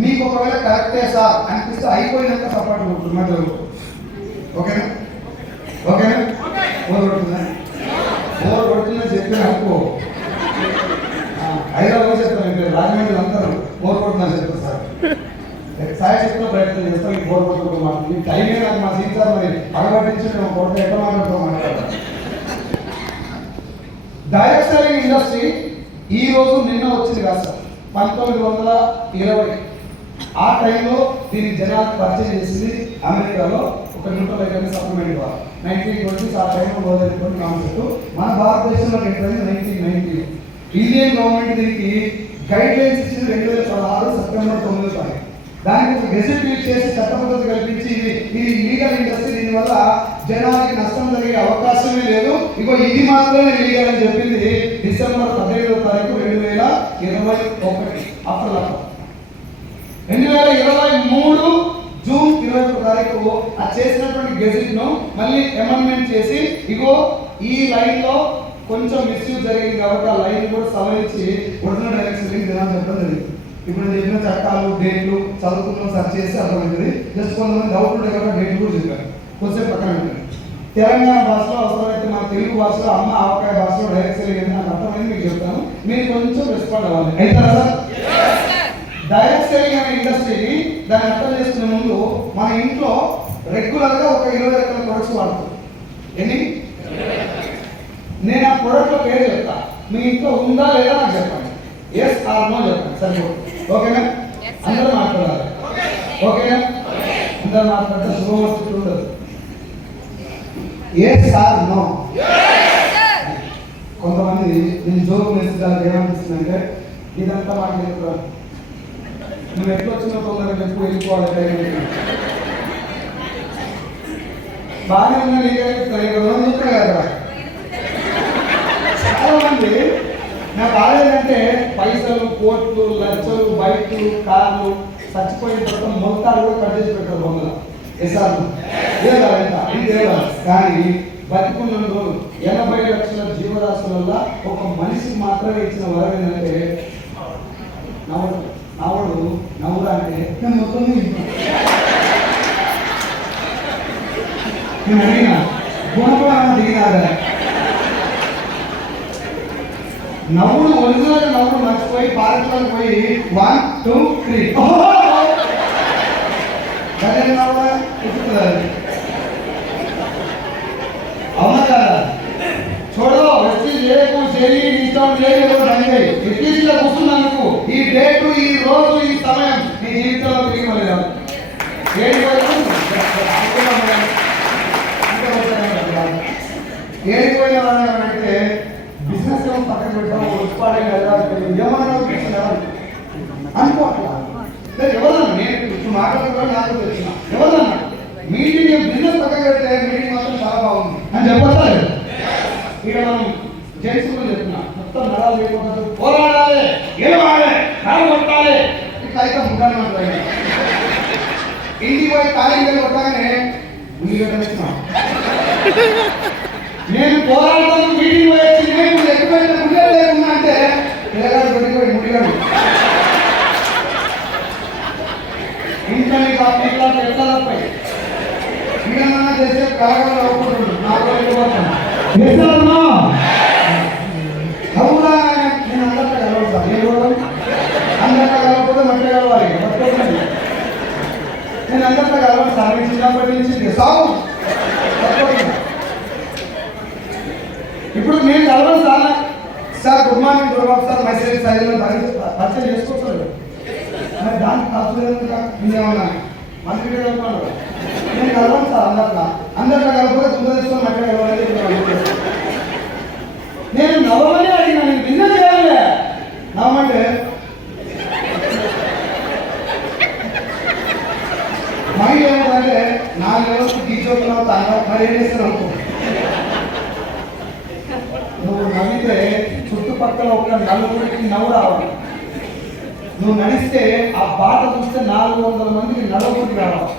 మీకు ఒకవేళ కరెక్టే సార్ అనిపిస్తే అయిపోయినాక సపోర్ట్ ఉంటుంది మధ్యలో ఓకేనా? ఓకేనా? బోర్ కొడుతుందా? బోర్ కొడుతుందని చెప్పిన అనుకో హైదరాబాద్ చెప్తాను ఇక్కడ రాజమండ్రి అందరూ బోర్ కొడుతుందని చెప్తారు సార్. సాయి చెప్తున్న ప్రయత్నం చేస్తాం. మీకు బోర్ కొట్టుకో మాట మీ టైం నాకు మా సీట్ సార్ మరి అలవాటించి మేము కొడితే ఎట్లా మాట్లాడుతూ మాట్లాడతాం డైరెక్ట్ సెల్లింగ్ ఇండస్ట్రీ ఈ రోజు నిన్న వచ్చింది కాదు సార్. పంతొమ్మిది వందల ఇరవై ఆ టైంలో దీని జనాలకు పరిచయం చేసింది అమెరికాలో ఒక న్యూట్రల్ ఐటమ్ సప్లిమెంట్ వారు. నైన్టీన్ ట్వంటీస్ ఆ టైంలో మొదలైనటువంటి కాన్సెప్ట్ మన భారతదేశంలో ఎక్కడైంది నైన్టీన్ నైన్టీ ఇండియన్ గవర్నమెంట్ దీనికి గైడ్ లైన్స్ ఇచ్చింది రెండు వేల పదహారు సెప్టెంబర్ తొమ్మిదో తారీఖు. దానికి ఒక గెజెట్ చేసి చట్టపద్ధతి కల్పించి ఇది ఇది లీగల్ ఇండస్ట్రీ దీనివల్ల జనానికి నష్టం జరిగే అవకాశమే లేదు. ఇగో ఇది మాత్రమే లీగల్ అని చెప్పింది. డిసెంబర్ పదిహేడవ తారీఖు రెండు వేల ఇరవై ఒకటి. అప్పుడు రెండు వేల ఇరవై మూడు జూన్ ఇరవై ఒక తారీఖు ఆ చేసినటువంటి గెజెట్ను మళ్ళీ అమెండ్మెంట్ చేసి ఇగో ఈ లైన్లో కొంచెం మిస్యూజ్ జరిగింది కాబట్టి ఆ లైన్ కూడా సవరించి ఒరిజినల్ డైరెక్షన్ జనాలు చెప్పడం జరిగింది. ఇప్పుడు నేను చెప్పిన చట్టాలు డేట్లు చదువుకున్నాం సర్చ్ చేసి అర్థమవుతుంది. జస్ట్ కొంతమంది డౌట్ ఉండే కాబట్టి డేట్ కూడా చెప్పాను కొంచెం పక్కన పెట్టండి. తెలంగాణ భాషలో అవసరమైతే మన తెలుగు భాషలో అమ్మ ఆవకాయ భాషలో డైరెక్ట్ సెల్లింగ్ నాకు అర్థమైంది మీకు చెప్తాను. మీరు కొంచెం రెస్పాండ్ అవ్వాలి. అయితే సార్? అనే ఇండస్ట్రీని దాన్ని అర్థం చేసుకునే ముందు మన ఇంట్లో రెగ్యులర్గా ఒక ఇరవై రకాల ప్రొడక్ట్స్ వాడుతాం. ఎన్ని? నేను ఆ ప్రొడక్ట్ పేరు చెప్తా. మీ ఇంట్లో ఉందా లేదా నాకు చెప్పండి. ఎస్ ఆర్ నో చెప్పండి. సరిపోదు ఓకేనా. అందరూ మాట్లాడాలి. ఓకేనా? అందరూ మాట్లాడితే శుభమస్తు ఉండదు ఎస్ ఆర్ నో కొంతమంది నేను జోక్ వేసేదానికి ఏమనిపిస్తుందంటే ఇదంతా చెప్తారు. నువ్వు ఎట్లా వచ్చిన తొందరగా చెప్పు వెళ్ళిపోవాలి టైం అయిపోయింది. బాగానే ఉన్నా నీకే చెప్తాను ఇక కదా చాలా మంది నా బాధ ఏంటంటే పైసలు కోట్లు లచ్చలు బైక్లు కార్లు చచ్చిపోయిన తర్వాత మొత్తాలు కూడా కట్ చేసి పెట్టారు బొమ్మల. ఎసార్లు లేదా ఎంత? ఇదేలా కానీ బతికున్న ఎనభై లక్షల జీవరాశులలో ఒక మనిషికి మాత్రమే ఇచ్చిన వరం ఏంటంటే నవ్వుడు నవ్వుడు నవ్వుడు అంటే నేను మొత్తం నింపుతాను. నేను అడిగిన గుణపడం దిగినారా నవ్వుడు ఒరిజినల్ నవ్వుడు మర్చిపోయి పార్కులకు పోయి వన్ టూ త్రీ సరే నవ్వా ఇప్పుడు అవునా కదా చూడు వచ్చి చేయకు చేయి ఇష్టం చేయకు రండి ఏడు ఏడిపోయిన అంటే బిజినెస్ ఏమో పక్కన పెట్టడం ఉత్పాడే కదా ఏమన్నా అనుకోవట్లా ఎవరన్నా నేను ఇప్పుడు మాట్లాడుతున్నా నాకు తెలిసిన ఎవరన్నా మీటింగ్ బిజినెస్ పక్కన పెడితే మీటింగ్ మాత్రం చాలా బాగుంది అని చెప్పొచ్చా ఇక మనం చేసి కూడా చెప్తున్నా మొత్తం నడాలు లేకుండా పోరాడాలి గెలవాలి కాలు కొట్టాలి ఇట్లా అయితే ఉంటాను మాట్లాడాలి ఇంటికి పోయి కాలింగ్ కొట్టగానే ఉల్లిగడ్డ వేస్తున్నాం నేను పోరాడతాను మీటింగ్ పోయి వచ్చి నేను ఎక్కువైన ముడిగా లేకుండా అంటే పిల్లగాడు కొట్టిపోయి ముడిగాడు ఇంట్లో నీకు ఆ పిల్ల ఎట్లా తప్పాయి వీడన్నా చేసే కలగలు అవ్వకూడదు నాకు వెళ్ళిపోతాను అవునా? నేను అందరితో కలవాలి సార్ నేను అందరితో కలవకపోతే మంచిగా కలవాలి. నేను అందరితో కలవాలి సార్. చిన్నప్పటి నుంచి సాగు తప్పకుండా ఇప్పుడు నేను కలవను sir sir good morning Gurubabu sir message సైజులో పరిచయం చేసుకోవచ్చు మరి? దానికి ఖర్చు మీరేమన్నా మంత్రి గారు అనుకోండి నేను కలవను సార్ అందరిలా అందరిలో కలపకపోతే తుంద తీసుకొని మంచిగా కలవాలని నేను నవ్వమని అడిగిన నేను బిజినెస్ చేయాలి నవ్వమంటే? మైండ్ ఏమంటే నా లెవెల్కి టీచర్ తాను మరి ఏం చేస్తున్నాం నవ్వితే చుట్టుపక్కల ఒక నలుగురికి నవ్వు రావాలి. నువ్వు నడిస్తే ఆ బాట చూస్తే నాలుగు వందల మందికి నలుగురికి రావాలి.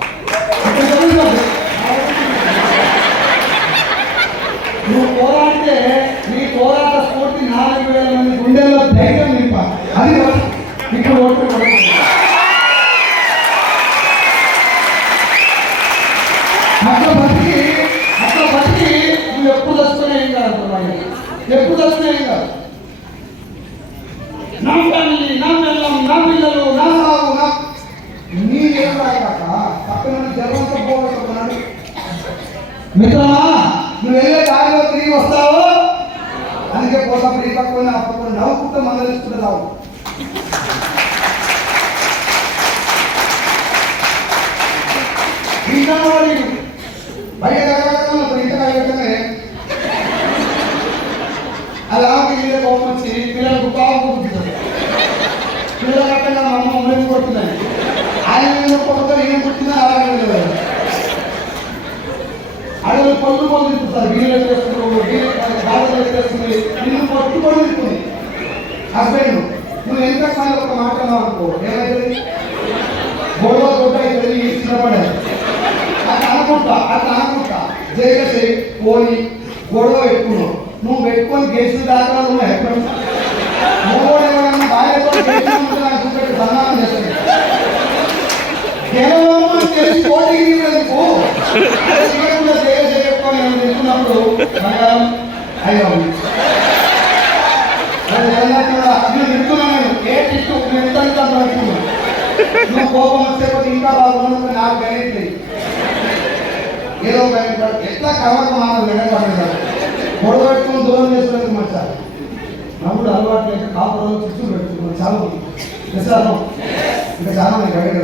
నువ్వు పోరాడితే నీ పోరాట స్ఫూర్తి నాలుగు వేల మంది గుండెల్లో ధైర్యం నింప. అది ఇక్కడ ఓట్లు అట్లా ఎప్పుడు కలిసినా నా ఫ్యామిలీ నా పిల్లలు నా పిల్లలు నా సాగు నా నీకేం కాక పక్కన జన్మంతా పోగొట్టుకున్నాడు మిత్రమా నువ్వు వెళ్ళే దారిలో తిరిగి వస్తావు? అందుకే పోతాం ఈ పక్కన ఆ పక్కన నవ్వుకుంటూ మందలిస్తుంటావు ఇంకా పిల్లల వచ్చి పిల్లలకు బాగా కొడుతుంది పిల్లల కట్టగా మా అమ్మ ఉమ్మడి కొడుతుందని. ఆయన మీద కొడుతా ఈయన కొట్టిందని అలాగే అడవి పళ్ళు పళ్ళు తిప్పుతారు. వీళ్ళు చేస్తున్నారు? బాధలు చేస్తుంది నిన్ను పట్టుకొని తిప్పుతుంది హస్బెండ్ నువ్వు ఎంత కాలం ఒక మాట అనుకో. ఏమైతుంది గొడవ గొడ్డ అయితే చిన్నపడారు అట్లా అనుకుంటా అట్లా అనుకుంటా. జయగసి పోయి గొడవ నువ్వు పెట్టుకొని కేసు దాఖలాలు ఉన్నాయి ఎక్కడ? నువ్వు కూడా ఎవరన్నా భార్యతో చూపెట్టి సన్మానం చేస్తాడు. కేవలం చేయకుండా చేయ చేయకపోయి నేను తింటున్నప్పుడు అయ్యో నేను తింటున్నాను ఏ తిట్టు నేను ఎంత నువ్వు కోపం ఇంకా నాకు ఏదో ఎట్లా కవర్ మానవులు వెనకబడతారు గొడవ దూరం చేసుకోవడానికి మంచి నమ్ముడు అలవాటు లేక కాపురం చుట్టూ పెట్టుకున్నాను చాలా. మంది ఇంకా చాలా మంది గడియ